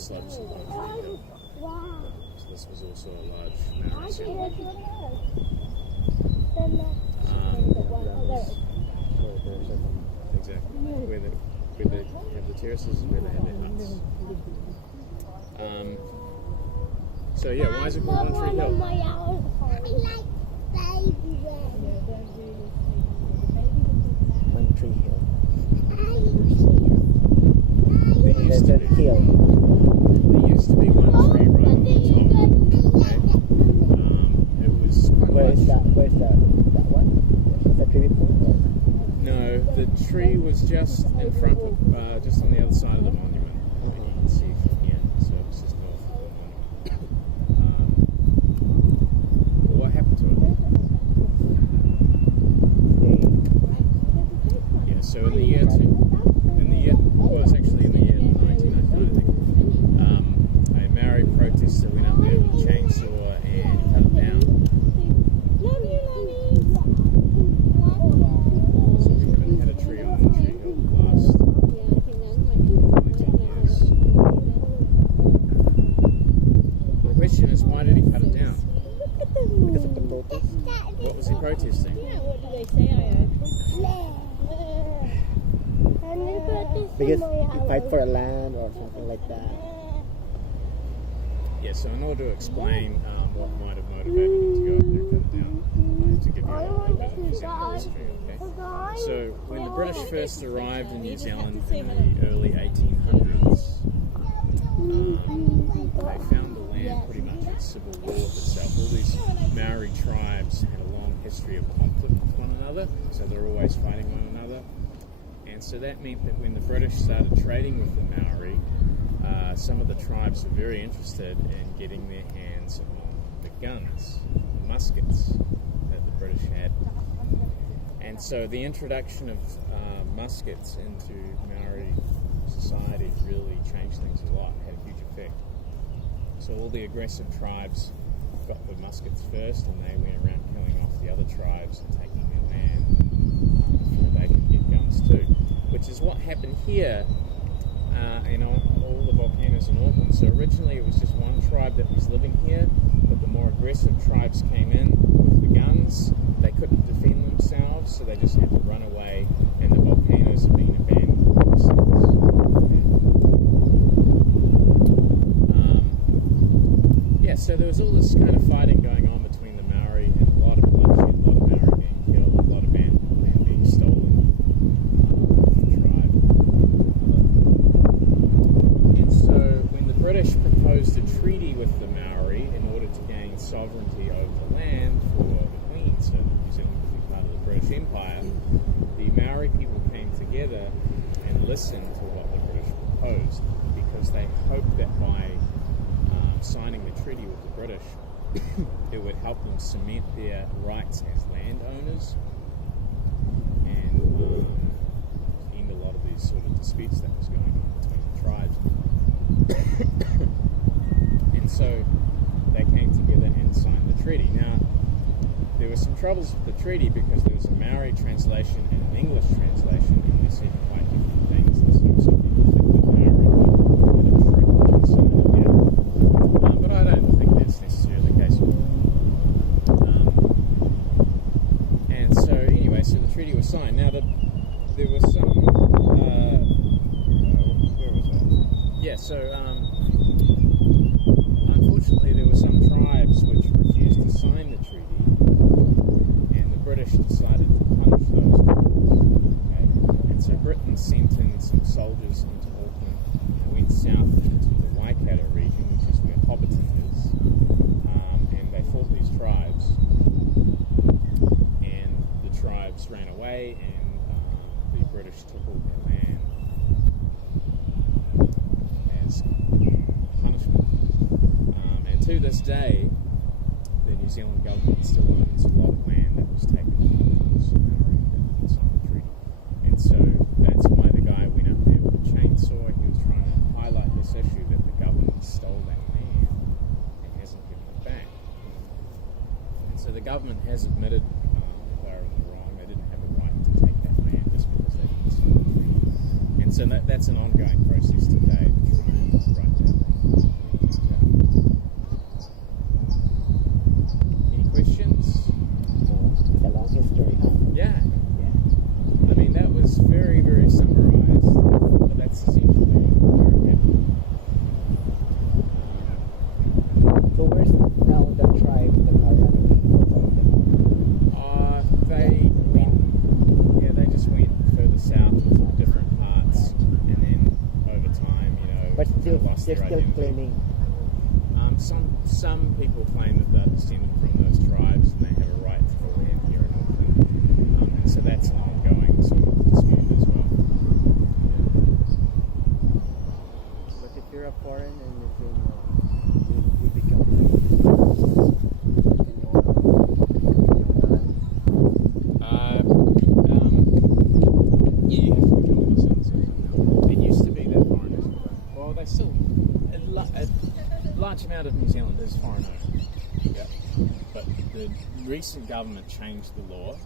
slopes of OneTree Hill. So this was also a large Maori settlement. Exactly. Where they have the terraces is where they have their huts. So yeah, why is it called OneTree Hill? OneTree Hill. There used to be hill. There used to be one tree right on the top. Okay? It was quite Where's much. that? Where's that one? Was that tree before? No, the tree was just in front of, just on the other side of the monument. You can see from here, so it's just north of the monument. What happened to it? Yeah, so in the year, well, it was actually in the year 1999, I think. A Maori protester went up there with a chainsaw and he cut it down. So we haven't had a tree on OneTree Hill the last 19 years. The question is, why did he cut it down? Because of the protest. What was he protesting? What did they say? Because you fight for a land or something like that. Yeah, so in order to explain what might have motivated him to go up there and cut it down, I have to give you a little bit of New Zealand history, okay? So when the British first arrived in New Zealand in the early 1800s, they found the land pretty much at civil war with itself. All these Maori tribes had a long history of conflict with one another, so they're always fighting one another. And so that meant that when the British started trading with the Maori, some of the tribes were very interested in getting their hands on the guns, the muskets that the British had. And so the introduction of muskets into Maori society really changed things a lot, had a huge effect. So all the aggressive tribes got the muskets first, and they went around killing off the other tribes and taking their land before they could get guns too. Which is what happened here in all the volcanoes in Auckland. So originally it was just one tribe that was living here, but the more aggressive tribes came in with the guns. They couldn't defend themselves, so they just had to run away, and the volcanoes have been abandoned ever since. Yeah, so there was all this kind of fighting going on between the Maori, and a lot of bloodshed, a lot of Maori being killed, a lot of land being stolen. British proposed a treaty with the Maori in order to gain sovereignty over the land for the Queen, so New Zealand would be part of the British Empire. The Maori people came together and listened to what the British proposed, because they hoped that by signing the treaty with the British, it would help them cement their rights as landowners and end a lot of these sort of disputes that was going on between the tribes. And so they came together and signed the treaty. Now, there were some troubles with the treaty because there was a Maori translation and an English translation, and they said quite different things. And so some people think that Maori had a trick to sign it down. But I don't think that's necessarily the case. And so, anyway, so the treaty was signed. Now, there was some... Yeah, so unfortunately there were some tribes which refused to sign the treaty, and the British decided to punish those tribes. Okay? And so Britain sent in some soldiers into Auckland and went south into the Waikato region, which is where Hobbiton is, and they fought these tribes, and the tribes ran away, and the British took all their land as punishment. And to this day, the New Zealand government still owns a lot of land that was taken from those Maori that didn't sign the treaty. And so that's why the guy went up there with a chainsaw. He was trying to highlight this issue that the government stole that land and hasn't given it back. And so the government has admitted they were in the wrong. They didn't have a right to take that land just because they didn't sign the treaty. And so that's an ongoing process today to try and right that wrong. But still, lost they're their still identity. claiming. Some people claim that they're descended from those tribes and they have a right to the land here in Auckland. And so that's an ongoing sort of dispute as well. But if you're a foreign and you become in your land. Yeah, you have to become a New Zealand citizen now. It used to be that foreigners were, well, they still, a large amount of New Zealand is foreign owned. Yeah. But the recent government changed the law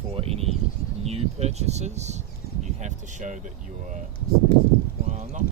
for any new purchases. You have to show that you're, well, not